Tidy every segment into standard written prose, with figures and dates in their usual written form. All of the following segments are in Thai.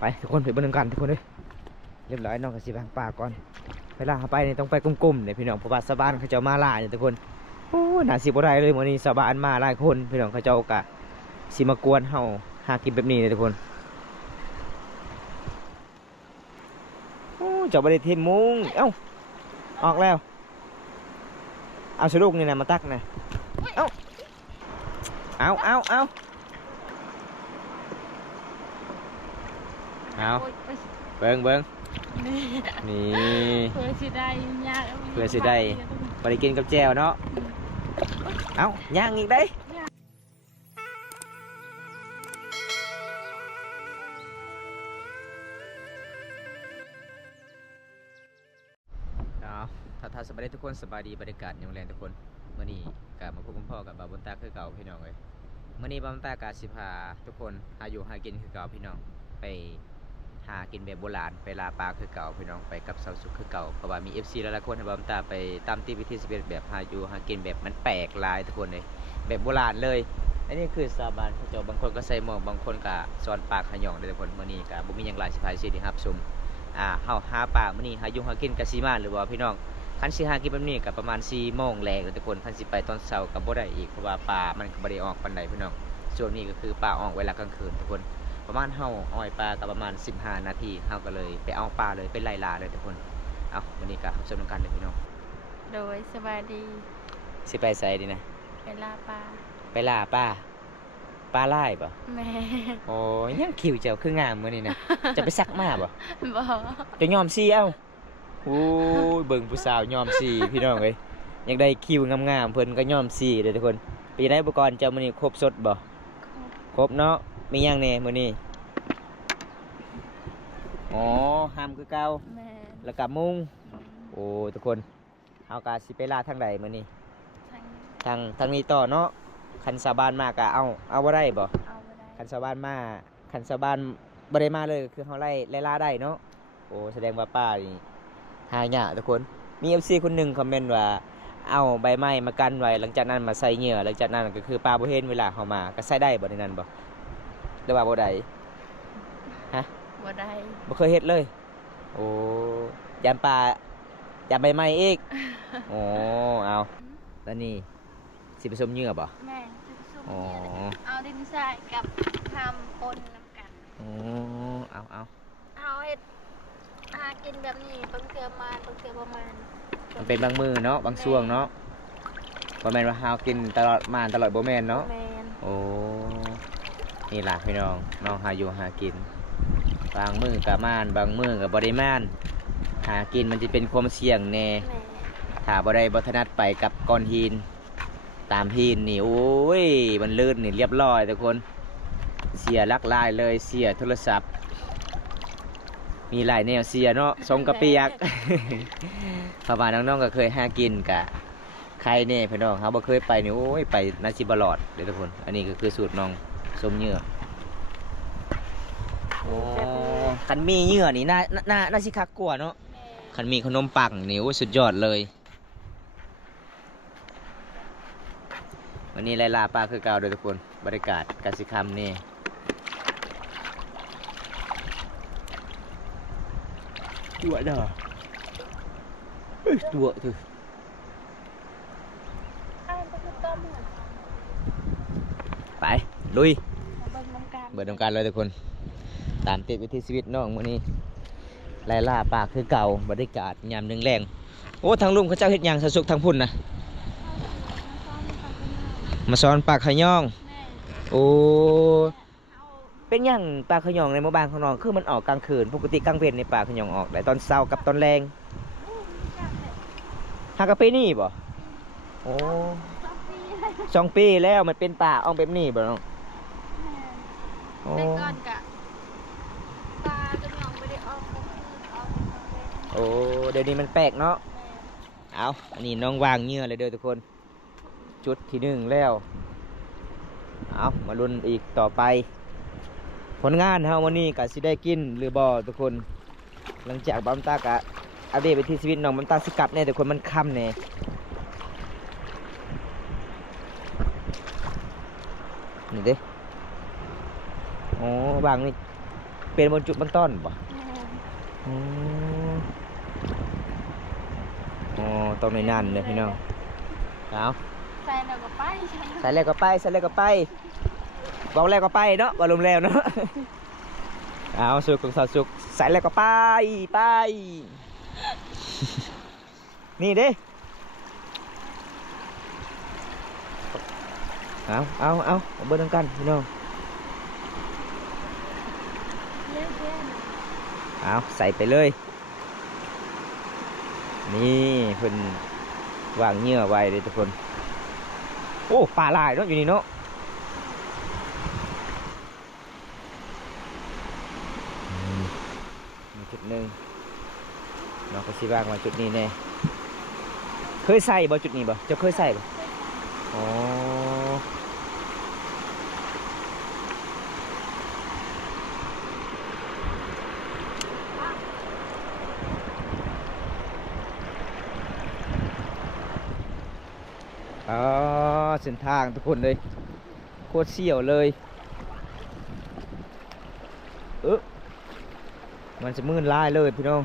ไปทุกคนไปเบิ่งกันทุกคนเลยเรียบร้อยน้องกับสิบางป่าก่อนเวลาไปนี่ต้องไปกุ้มๆเนี่ยพี่น้องเพราะว่าชาวบ้านเขาเจ้ามาหลายเนี่ยทุกคนโอ้หนาสิบ่ได้เลยวันนี้ชาวบ้านมาหลายคนพี่น้องเขาเจ้ากะสิมากวนเฮาหากินแบบนี้เลยทุกคนโอ้เจ้าบ่ได้เทมุงเอ้าออกแล้วเอาสะดุกนี่นะมาตักนะเอ้าเอาเอาเบิ้งนี่เพื่อสิได้ยากเพื่อสิได้ไปกินกับแจ่วเนาะเอาย่างอีกได้ถ้าสบายดีทุกคนสบายดีบรรยากาศยังแรงทุกคนเมื่อนี้กลับมาพบกับพ่อกับบาบุญตาคือเก่าพี่น้องเลยเมื่อนี้บาบุญตากาสิพาทุกคนหาอยู่หากินคือเก่าพี่น้องไปหากินแบบโบราณไปลาปลาคือเก่าพี่น้องไปกับสาวสุขคือเก่าเพราะว่ามี FC หลายๆคนให้บาบุญตาไปตามที่วิธีสิเป็นแบบหาอยู่หากินแบบมันแปลกลายทุกคนเลยแบบโบราณเลยอันนี้คือสาบานเขาเจ้าบางคนก็ใส่หมวกบางคนก็สอนปลาขยองเลยทุกคนเมื่อนี้ก็บ่มีอย่างไรสิพาสิที่รับชมเฮาหาปลาเมื่อนี้หาอยู่หากินกะสิมาหรือว่าพี่น้องคันสิหากินแบบนี้กับประมาณ4 โมงแรงทุกคนคันสิไปตอนเช้ากับบ่ได้อีกเพราะว่าปลามันก็บ่ได้ออกปานใดพี่น้องช่วงนี้ก็คือปลาออกเวลากลางคืนทุกคนประมาณเฮาอ้อยปลากับประมาณ15 นาทีเฮาก็เลยไปเอาปลาเลยไปไล่ล่าเลยทุกคนเอาวันนี้ก็รับชมกันเลยพี่น้องโดยสบายดีสิไปไสดีนะไปล่าปลาไปล่าปลาไล่บ่แม่โอ้ยยังคิวเจ้าคืองามมื้อนี้นะจะไปซักมาบ่บ่จะยอมซีเอ้าโอ้ยเบิ่งผู้สาวยอมซีพี่น้องเอ้ยอยากได้คิวงามๆเพิ่นก็ยอมซีเด้อทุกคนไปได้อุปกรณ์เจ้ามื้อนี้ครบสดบ่ครบเนาะมีหยังแหน่มื้อนี้อ๋อห้ามคือเก่าแม่แล้วก็มุงโอ้ทุกคนเฮาก็สิไปลาทางใดมื้อนี้ทางนี้ต่อเนาะคันชาวบ้านมาก็เอาบ่ได้บ่เอาบ่ได้คันชาวบ้านมาคันชาวบ้านบ่ได้มาเลยคือเฮาไล่ล่าได้เนาะโอ้แสดงว่าป้านี่หายากทุกคนมี FC คนหนึ่งคอมเมนต์ว่าเอาใบไม้มากันไว้หลังจากนั้นมาใส่เหยื่อหลังจากนั้นก็คือปลาบ่เห็นเวลาเขามาก็ใส่ได้บ่ในนั้นบ่หรือว่าบ่ได้ฮะบ่ได้บ่เคยเฮ็ดเลยโอ้ยามปลายามใบไม้อีกโอ้เอาแล้วนี่สิผสมเหยื่อบ่แม่สิผสมอ๋อเอาดินทรายกับทำปนน้ำกันอ๋อเอาเฮ็ดกินแบบนี้บางเทื่อมาบางเทื่อประมาณมันเป็นบางมือเนาะบางช่วงเนาะบ่แม่นว่าเฮากินตลอดมาตลอดบ่แม่นเนาะโอ้นี่ล่ะพี่น้องหาอยู่หากินบางมือก็มานบางมือก็บ่ได้มานหากินมันจะเป็นความเสี่ยงแน่ถ้าบ่ได้บ่ถนัดไปกับก้อนหินตามหินนี่โอ้ยมันลื่นนี่เรียบร้อยทุกคนเสียลักลายเลยเสียโทรศัพท์มีหลายแนวเสียเนาะทรงกระเปียกพอมาน้องๆก็เคยหากินกะใครเนี่ยพี่น้องเขาบ่เคยไปนี่โอ้ยไปนาซิบลอดเดี๋ยวทุกคนอันนี้ก็คือสูตรน้องส้มเหยื่อโอ้คันมีเหยื่อนี่น่าสิคักกว่าเนาะคันมีขนมปังนี่โอ้สุดยอดเลยวันนี้ไล่ล่าปลาคือเก่าโดยทุกคนบรรยากาศกสิคำนี่ตัวเด้อตัวถือไปลุยเบิดทำการเลยทุกคนตามติดวิถีชีวิตน้องมื้อนี้ไล่ล่าปลาคือเก่าบรรยากาศยามแรงโอ้ทางลุงเขาเจ้าเฮ็ดหยังสะสุกทางพุ่นนะมาสอนปลาขยองโอ้เป็นอย่างปลาขยองในหมู่บ้านของน้องคือมันออกกลางคืนปกติกลางเว้นในปลาขยองออกแต่ตอนเช้ากับตอนแรงหากะปีนี่บ่โอ้2 ปีแล้วมันเป็นปลาออกแบบนี้บ่น้องโอ้ก่อนกะปลาขยองไม่ได้ออกกลางคืนออกโอ้เดี๋ยวนี้มันแปลกเนาะเอาอันนี้น้องวางเหยื่อเลยเด้อทุกคนจุดที่1แล้วเอามาลุ้นอีกต่อไปผลงานเฮาวันนี้ก็สิได้กินหรือบ่ทุกคนหลังจากบัมตากะอัปเดตไปที่ชีวิตน้องบัมตาสิกลับแน่ทุกคนมันค่ำแน่นี่เด้โอ้บางนี่ เป็นบนจุดบนต้นบ่ แม่น อ๋ออ๋อตรงในนั่นเลยพี่น้องเอา ใส่แล้วก็ไป ใส่แล้วก็ไปใส่แล้วก็ไปบอกแล้วก็ไปเนาะบอกลมแล้วเนาะเอาสุกของสาวสุกใส่แล้วก็ไปไปนี่เด้เอาเบิ้ลกันพี่น้อง เล่นเล่น เอาใส่ไปเลยนี่เพิ่นวางเหยื่อไว้เลยทุกคนโอ้ปลาหลายเนาะอยู่นี่เนาะมีจุดหนึ่งน้องก็สิวางมาจุดนี้แน่เคยใส่บ่จุดนี้บ่เจ้าเคยใส่บ่อ๋ออ๋อเส้นทางทุกคนเลยโคตรเสี่ยวเลยมันจะมืดลายเลยพี่น้อง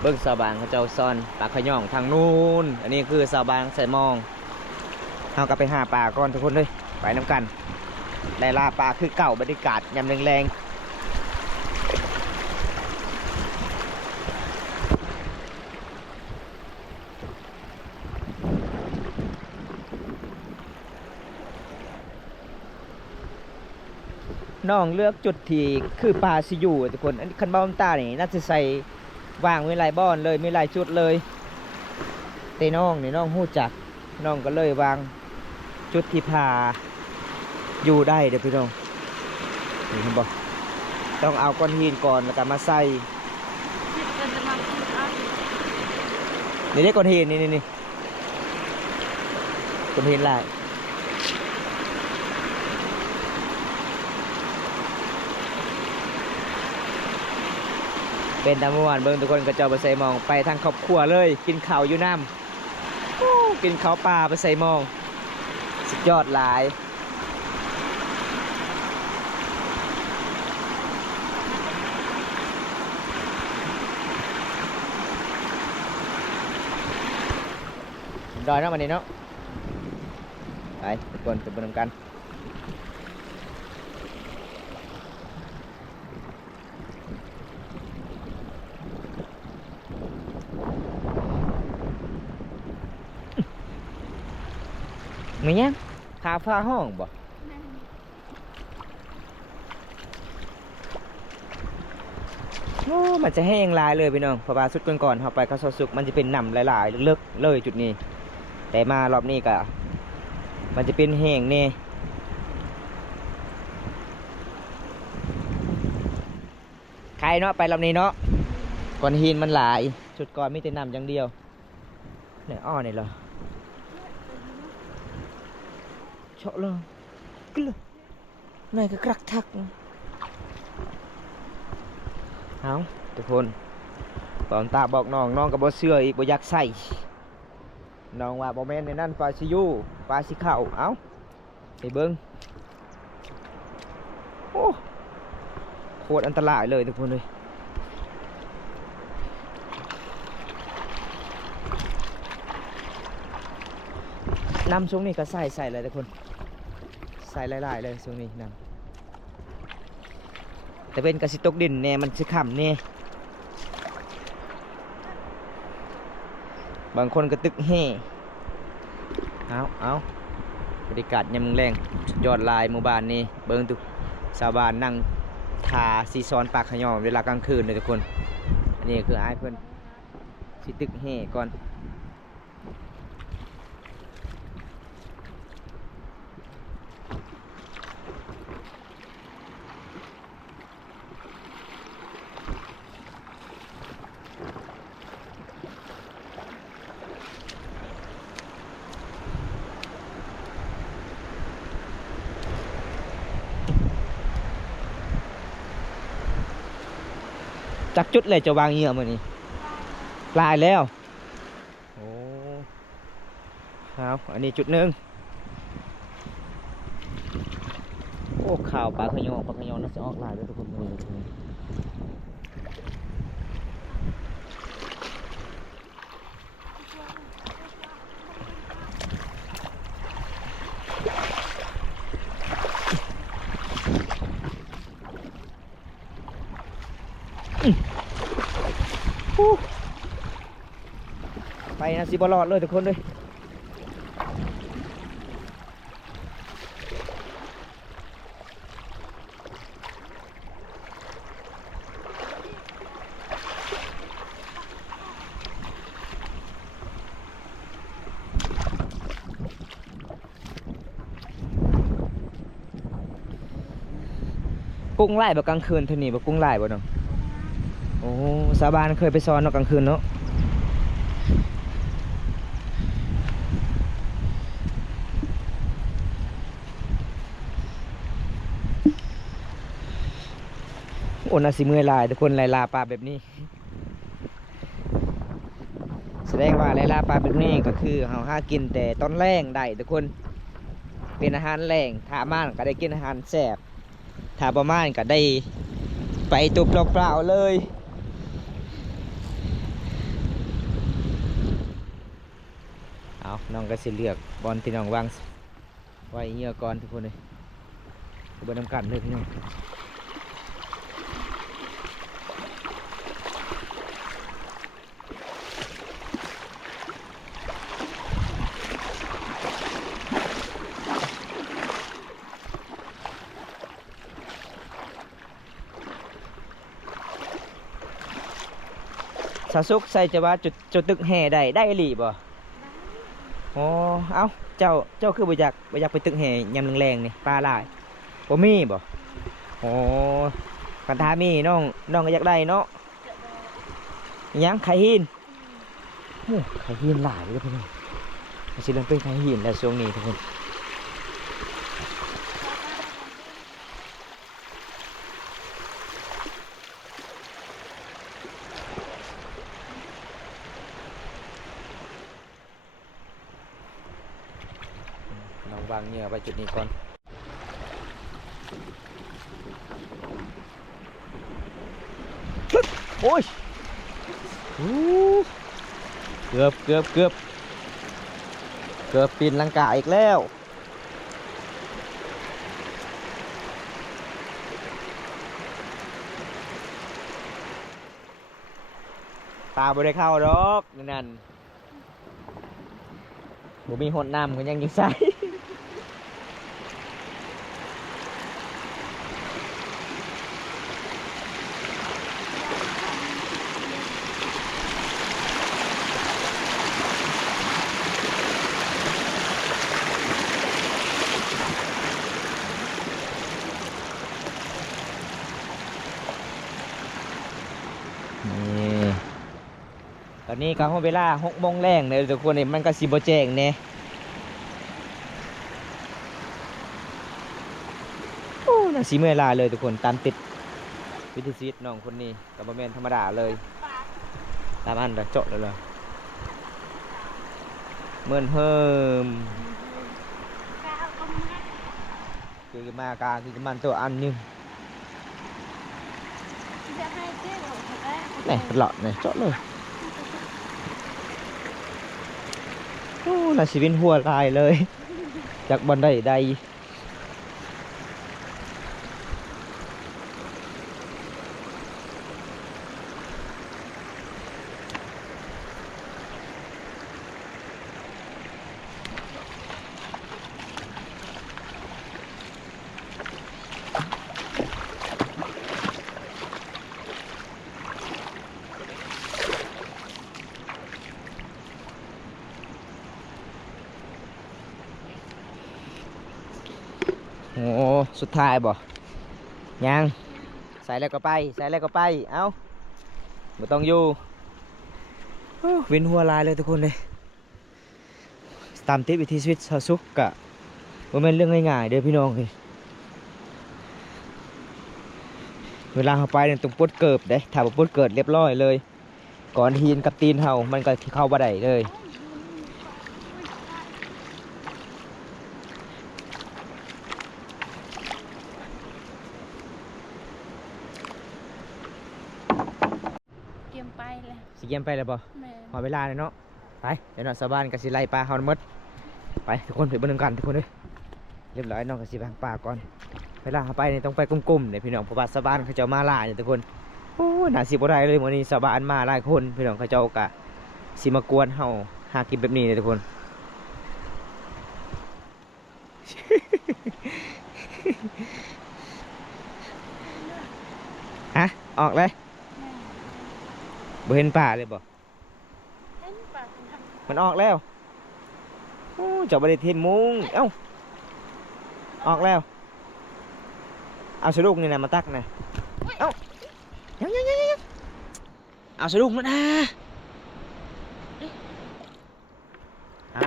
เบิ้งสาวบางเขาเจ้าซ่อนปลาขย่องทางนู้นอันนี้คือสาวบางใส่มองเอากลับไปหาปลาก่อนทุกคนเลยไปน้ำกันได้ลาปลาคือเก่าบรรยากาศยามแรงๆน้องเลือกจุดที่คือปลาซิอยู่ทุกคนอันคันบ้าตานี่น่าจะใส่วางไว้หลายบ่อนเลยมีหลายจุดเลยแต่น้องนี่น้องหู้จักน้องก็เลยวางจุดที่พาอยู่ได้เดี๋ยวพี่น้องนี่เห็นบ่ต้องเอาก้อนหินก่อนแล้วก็มาใส่นี่ได้ก้อนหินนี่ก้อนหินลายเป็นตามเมื่อวานเบิ่งทุกคนก็จะเอาไปใส่หมองไปทางครอบครัวเลยกินข้าวอยู่น้ำกินข้าวปลาไปใส่หมองสุดยอดหลายดอยเนาะวันนี้เนาะไปทุกคนจะไปนำกันมีเนี้ยคาฟ้าห้องบ่โอ้มันจะแห้งลายเลยพี่น้องเพราะว่าสุดก่อนๆเข้าไปเขาวสุกมันจะเป็นหนำหลายๆลึกๆเลยจุดนี้แต่มารอบนี้ก็มันจะเป็นแห้งเน่ใครเนาะไปรอบนี้เนาะก้อนหินมันหลายจุดก่อนมีแต่น้ำอย่างเดียวเนี่ยอ้อเนี่ยเหรอเฉาะเลยกลือนี่ก็กรักทักเอาทุกคนตอนตาบอกน้องน้องกับบ่เสื้ออีกบ่อยากใส่น้องว่าบ่แม่นในนั่นปลาซิยูปลาซิเข่าเอาไปเบิ้งโอ้โคตรอันตรายเลยทุกคนเลยน้ำช่วงนี้ก็ใส่เลยทุกคนใส่หลายๆเลยช่วงนี้น้ำแต่เป็นกระสิตกดินเนี่ยมันสิขำเนี่ยบางคนก็ตึกแห่เอาบรรยากาศยามแรงยอดลายหมู่บ้านนี่เบิ่งทุกชาวบ้านนั่งทาซีซอนปากขยอมเวลากลางคืนเลยทุกคนอันนี้คืออ้ายเพิ่นสิตึกแห่ก่อนจักจุดเลยจะวางเหยื่อมื้อนี้ลายแล้วโอ้ครับอันนี้จุดหนึ่งโอ้ อ้ข่าวปลาขยงน่าจะออกหลายเลยทุกคนเลยไปนะสิบลอดเลยทุกคนเลยกุ้งไล่แบบกลางคืนเท่านี้แบบกุ้งไล่บ่เนาะโอ้สาบานเคยไปซ้อนเนาะกลางคืนเนาะโอ้น่าสิเมื่อยลายทุกคนไล่ลาปลาแบบนี้แสดงว่าไล่ลาปลาแบบนี้ก็คือเฮาหากินแต่ตอนแรงได้ทุกคนเป็นอาหารแรงถ้าม่านก็ได้กินอาหารแซ่บถ้าประมาณก็ได้ไปตัวเปล่าๆเลยเอาน้องก็สิเลือกบอลที่น้องวางไว้เงี้ยก่อนทุกคนเลยบนน้ำกันเลยพี่น้องสาสุกใส่จะว่าจุดตึกแห่ได้หลีบ่อ๋อเอ้าเจ้าคือบ่อยากไปตึกแห่ยำแรงๆนี่ปลาหลายบ่มีบ่อ๋อกันทามีน้องก็อยากได้เนาะยังไข่หินโอ้ไข่หินหลายเลยพี่น้องสิเริ่มเป็นไข่หินแล้วช่วงนี้ทุกคนน้องวางเหยื่อไว้จุดนี้ก่อนโอ้ยเกือบปีนลังกาอีกแล้วปลาบ่ได้เข้าดอกนั่นบ่มีหดน้ำก็ยังอยู่ใส่ตอนนี้ก็เวลา6 โมงแรงเลยทุกคนนี่มันก็สิบ่แจ้งแน่โอ้น่าสิเมื่อยลาเลยทุกคนตามติดวิธีชีวิตน้องคนนี้ก็บ่แม่นธรรมดาเลยตามอันเจาะเลยเหรอเหมือนเฮิมคือมากาคือมันตัวอันนึงนี่หลอดนี่เจาะเลยโอ้น่าสิเป็นหัวลายเลยจากบอลใดโอ้สุดท้ายบ่ยังใส่แล้วก็ไปเอ้าไม่ต้องอยู่เว้นหัวลายเลยทุกคนเลยตามติดวิธีชีวิตชาวซุกกะว่าเป็นเรื่องง่ายๆเด้อพี่น้องเลยเวลาเขาไปเนี่ยต้องปลดเกิบเด้ถ้าบ่ปลดเกิดเรียบร้อยเลยก่อนทีนกับตีนเห่ามันก็เข้าบ่ได้เลย กียมไปเลย สิเกียมไปแล้วบ่ แม่ พอเวลาเลยเนาะไปเดี๋ยวน้องชาวบ้านก็สิไล่ปลาเฮาหมดไปทุกคนไปเบิ่งกันทุกคนเด้ยเรียบร้อยน้องก็สิไปหาปลาก่อนเวลาเขาไปนี่ต้องไปกลุ่มๆเนี่ยพี่น้องเพราะว่าชาวบ้านเขาเจ้ามาหลายเนี่ยทุกคนโอ้น่าสิบ่ได้เลยมื้อนี้ชาวบ้านมาหลายคนพี่น้องเขาเจ้าก็สิมากวนเฮาหากินแบบนี้เลยทุกคน ฮะออกเลย แม่ บ่เห็นป่าเลยบ่ เห็นปลาเป็นทำ มันออกแล้วโอ้เจ้าบ่ได้เทนมุงเอ้าออกแล้วเอาสะดุ้งนี่นะมาตักนะเอ้ายังเอาสะดุ้งมานะเอา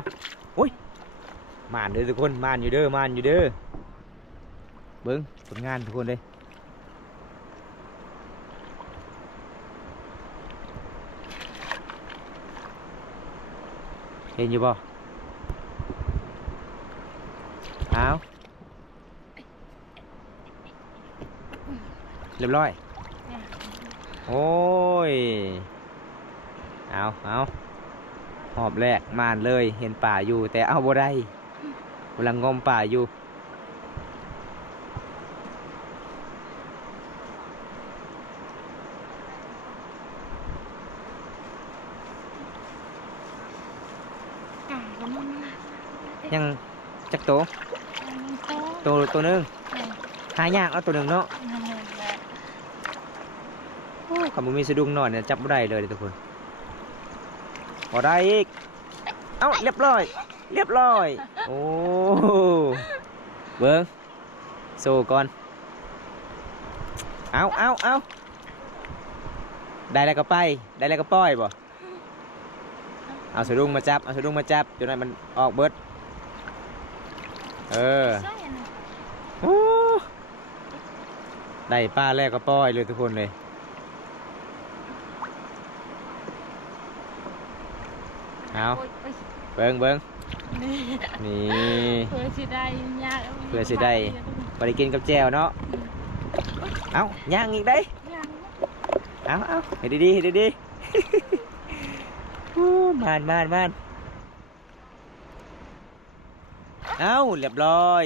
โอ้ยมานเด้อทุกคนมานอยู่เด้อเบิ่งผลงานทุกคนเลยเห็นอยู่บ่เอาเรียบร้อย เนี่ย โอ้ยเอาหอบแรกมานเลยเห็นป่าอยู่แต่เอาบ่ได้กำลังงมป่าอยู่กาก็มันมา ยังจักโต โต ตัวหนึง แม่ หายากเอาตัวหนึ่งเนาะ นั่นแหละ คำว่ามีสะดุ้งนอนเนี่ยจับบ่ได้เลยทุกคนบ่ได้อีกเอ้าเรียบร้อยโอ้เบิ้งโซ่ก่อนเอาได้แล้วก็ไปได้แล้วก็ปล่อยบ่เอาสะดุ้งมาจับจนนั้นมันออกเบิดเออ ใช่นะ โอ้ได้ปลาแรกก็ปล่อยเลยทุกคนเลยเอา โอ้ยโอ้ย เบิ้ง นี่ นี่ เพื่อสิได้ยาก เพื่อสิได้ไปกินกับแจ่วเนาะเอาย่างอีกได้ ยัง เอาเฮ็ดดีโอ้มานเอาเรียบร้อย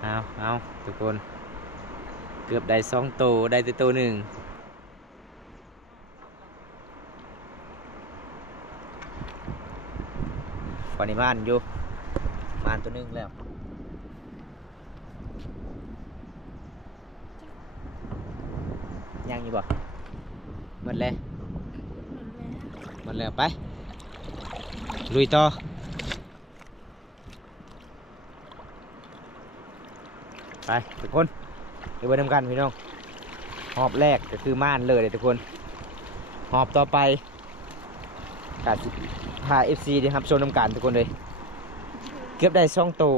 เอาทุกคนเกือบได้2ตัวได้แต่ตัวหนึ่งปริมาณอยู่มานตัวหนึงแล้วยังอยู่บ่หมดแล้วไปลุยต่อไปทุกคนเดี๋ยวไปทำกันพี่น้องหอบแรกก็คือม่านเลยทุกคนหอบต่อไปกาดพา FC ดีครับชมน้ำกันทุกคนเลยเก็บได้2ตัว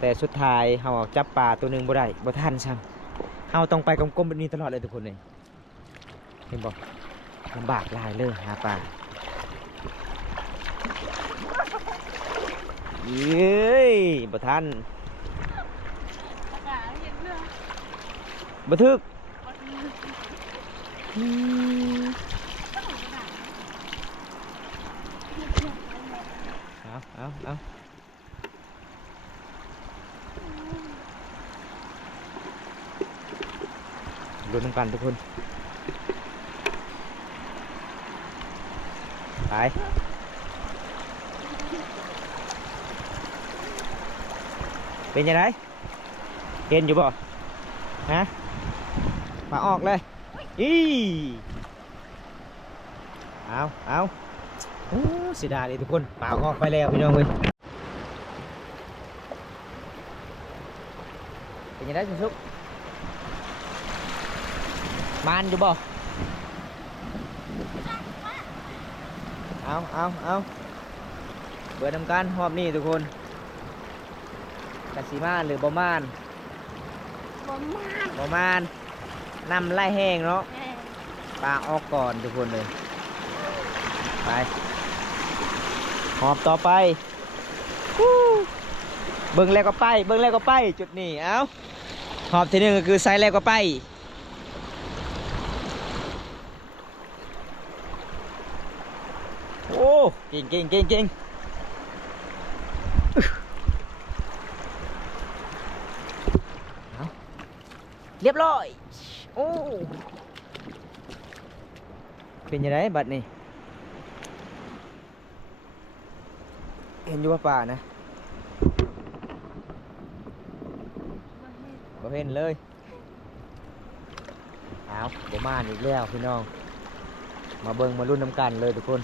แต่สุดท้ายเราจับปลาตัวหนึ่งบ่ได้บ่ทันซ้ำเราต้องไปกลมๆแบบนี้ตลอดเลยทุกคนเลยเห็นบอกลำบากหลายเลยหาปลาเย้ยบ่ทันบ่ทึกเอาดูน้ำกันทุกคนไปเป็นยังไงเห็นอยู่บ่ฮะมาออกเลยอีเอาโอ้เสียดายเลยทุกคนป่าออกไปแล้วพี่น้องเว้ยเป็นยังไงสุกมานอยู่บ่เอาเบิดทำการหอบนี่ทุกคนกะสีมานหรือบ่มาน บ่มาก นำไล่แห้งเนาะ แม่ ปลาออกก่อนทุกคนเลยไปหอบต่อไป เบิ่งแล้วก็ไปเบิ่งแล้วก็ไปจุดนี้เอ้าหอบที่หนึ่งก็คือไซส์แล้วก็ไปโอ้เก่งเก่งเก่งเก่งเอาเรียบร้อยโอ้เป็นยังไงบัดนี้เห็นอยู่ว่าป่านะบ่เห็นเลยเอาบ่มาอีกแล้วพี่น้องมาเบิ่งมารุ่นน้ำกันเลยทุกคน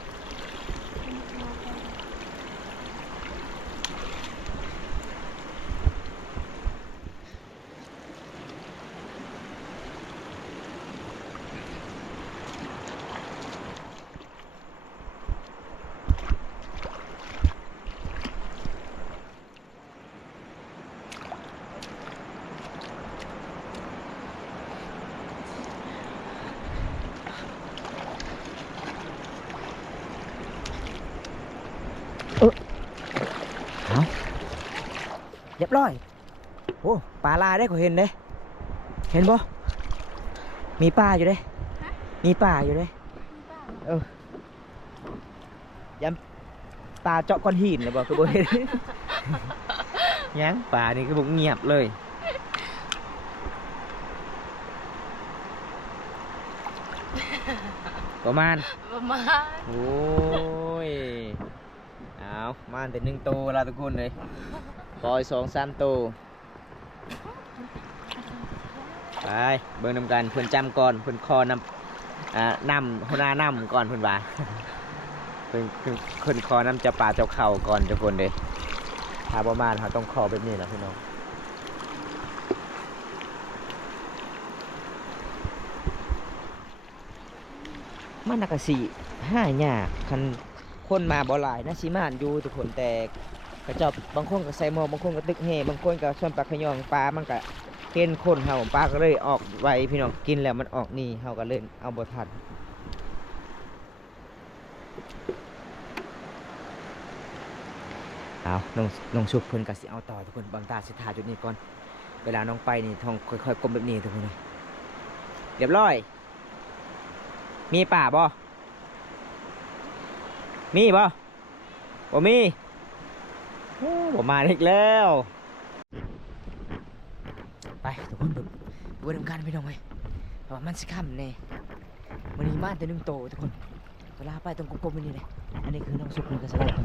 เอาเรียบร้อยโอ้ปลาลาได้ก็เห็นเด้เห็นบ่มีปลาอยู่เด้มีปลาอยู่เด้ยันปลาเจาะก้อนหินเลยบ่คือบ่เห็น ยังปลานี่คือบุกเงียบเลยประมาณ โอ้ยเอามาแต่1 ตัวละทุกคนเลยปล่อย2-3 ตัวไปเบิ่งนำกันเพิ่นจำก่อนเพิ่นคอนำนำหัวหน้านำก่อนเพิ่นว่าเพิ่นคอนำเจ้าป่าเจ้าเข่าก่อนทุกคนเลยถ้าประมาณเขาต้องคอแบบนี้แหละพี่น้องมันนักสิห้ายากคันคนมาบ่หลายนะสิมานอยู่ทุกคนแต่กระจอบบางคนก็ใส่หมอกบางคนก็ตึกเฮบางคนก็ชวนปลาขยองปลามันก็เห็นคนเฮาปลาก็เลยออกไวพี่น้องกินแล้วมันออกนี่เฮาก็เลยเอาบ่ทันเอาน้องชุบเพิ่นก็สิเอาต่อทุกคนบางตาสิทาจุดนี้ก่อนเวลาน้องไปนี่ท้องค่อยๆกลมแบบนี้ทุกคนเลยเรียบร้อยมีป่าบ่มีบ่บ่มีโอ้บ่มาอีกแล้วไปทุกคนดูดำกันไปน้องไปเพราะว่ามันสิค่ำแน่มันนี้มาแต่1 โตทุกคนเวลาไปตรงกลมๆนี่เลยอันนี้คือน้องสุกนี่ก็สบายตรง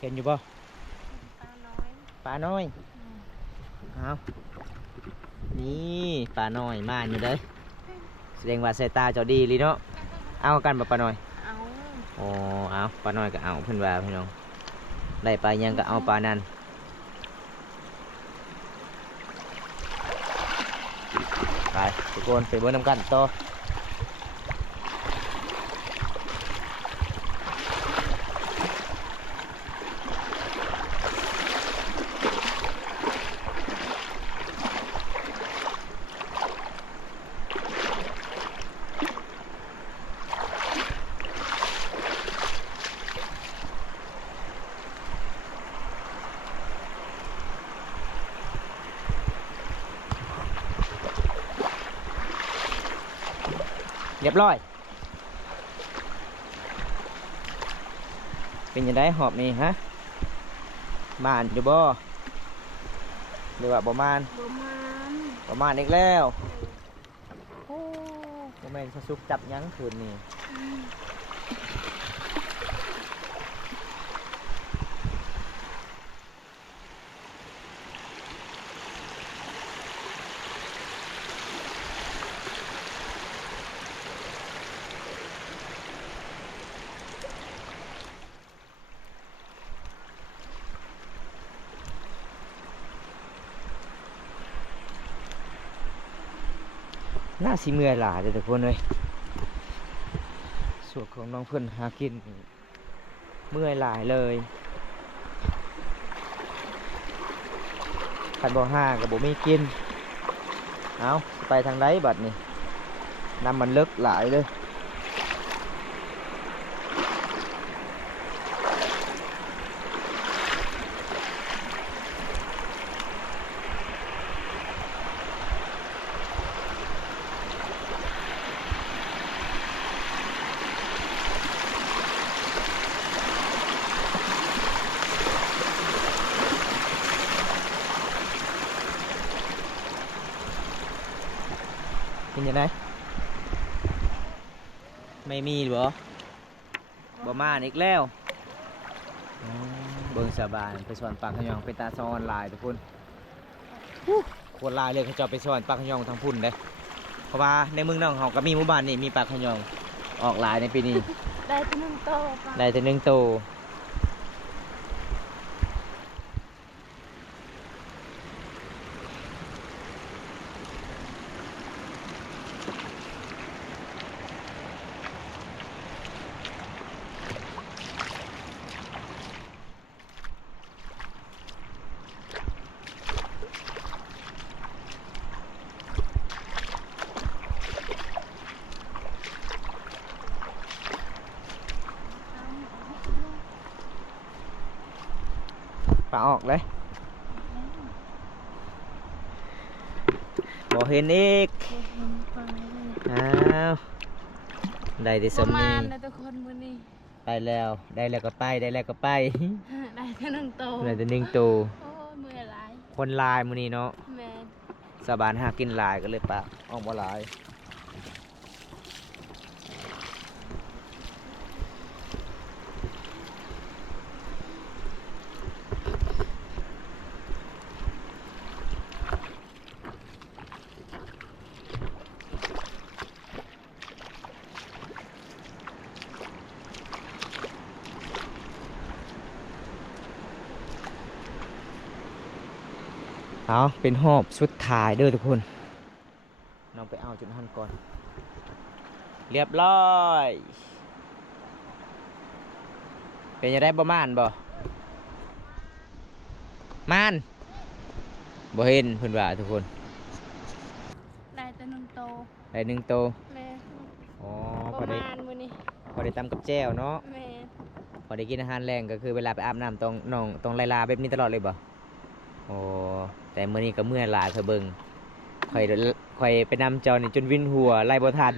เห็นอยู่บ่ปลาน้อยเอานี่ปลาน้อยมาอยู่เด้อแสดงว่าสายตาเจ้าดีลีเนาะเอากันบ่ปลาน้อยเอาอ๋อเอาปลาน้อยก็เอาเพิ่นว่าพี่น้องได้ปลายังก็เอาปลานั้นไปทุกคนไปเบิ่งนำกันต่อเรียบร้อยเป็นยังไงหอบนี่ฮะมานอยู่บ่หรือว่าประมาณอีกแล้วโอ้ประมาณสสุกจับยั้งคืนนี่น่าสิเมื่อยหลายเลยทุกคนเลยส่วนของน้องเพื่อนหากินเมื่อยหลายเลยขันบ่ห้ากับบ่มีกิน เอาไปทางใดบัดนี่น้ำมันลึกหลายเลยเป็นยังไงไม่มีหรอบ่มาอีกแล้วเบิ่งสบายไปสอนปากขยองไปตาซอนลายทุกคนโคตรลายเลยเขาจะไปสอนปากขยองทางพุ่นเด้เพราะว่าในเมืองน้องเขาก็มีหมู่บ้านนี่มีปากขยองออกลายในปีนี้ ได้ที่หนึ่งโตป่ะ ได้แต่1 โตวปลาออกเลยบ่เห็นอีกอ้าวได้แต่ ป ส ระ ม มา นี ณแล้วทุกคนมื้อนี้ ไปแล้วได้แล้วก็ไปได้แล้วก็ไป ได้ที่หนึ่งโต ได้แต่1 ตัว โอ้ยมือหลาย คนลายมื้อนี้เนาะ แม่น สาบานหากินลายก็เลยปะออกบ่หลายเอาเป็นหอบสุดท้ายเด้อทุกคนน้องไปเอาจุดหันก่อนเรียบร้อยเป็นยังได้ประมาณบ่มานบ่เห็นเพิ่นว่าทุกคน ได้แต่หนึ่งโต ได้1 ตัว แม่น อ๋อพ ป อ ระ ได้ มาณมื้อนี้ พอได้ตำกับแจ่วเนาะ แม่น พอได้กินอาหารแรงก็คือเวลาไปอาบน้ำต้องน้องต้องไล่ลาแบบนี้ตลอดเลยบ่โอ้แต่มื้อนี้ก็เมื่อยหลายเธอเบิ่งข่อยไปนำเจ้านี่จนวินหัวไล่บ่ทัน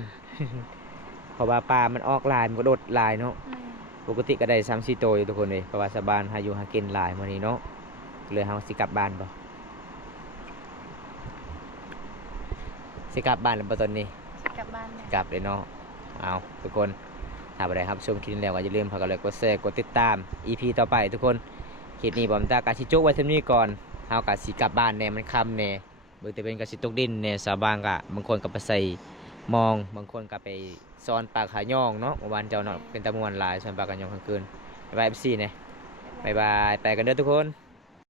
เพราะว่าปลามันออกลายมันก็โดดลายเนาะ แม่น ปกติก็ได้3-4ตัวอยู่ทุกคนเลยเพราะว่าสบานหาอยู่หากินหลายมื้อนี้เนาะเลยเฮาสิกลับบ้านบ่สิกลับบ้านแล้วบ่ตอนนี้ กลับบ้านแม่ กลับเลยเนาะเอาทุกคนถ้าบ่ได้ครับชมคลิปนี้แล้วก็อย่าลืมฝากกดไลค์กดแชร์กดติดตาม EP ต่อไปทุกคนคลิปนี้ผมตากาสิจุไว้เท่านี้ก่อนเฮาก็สิกลับบ้านแน่มันค่ำแน่เบิ่งแต่เป็นก็สิตกดินแน่สาวบางก็บางคนก็ไปใส่มองบางคนก็ไปซ้อนปลาขาย่องเนาะเมื่อวานเจ้าเนาะเป็นตะมวนหลายซ้อนปลาขาย่องกลางคืนบ๊ายบาย FC เนี่ยบ๊ายบายไปกันเด้อทุกคน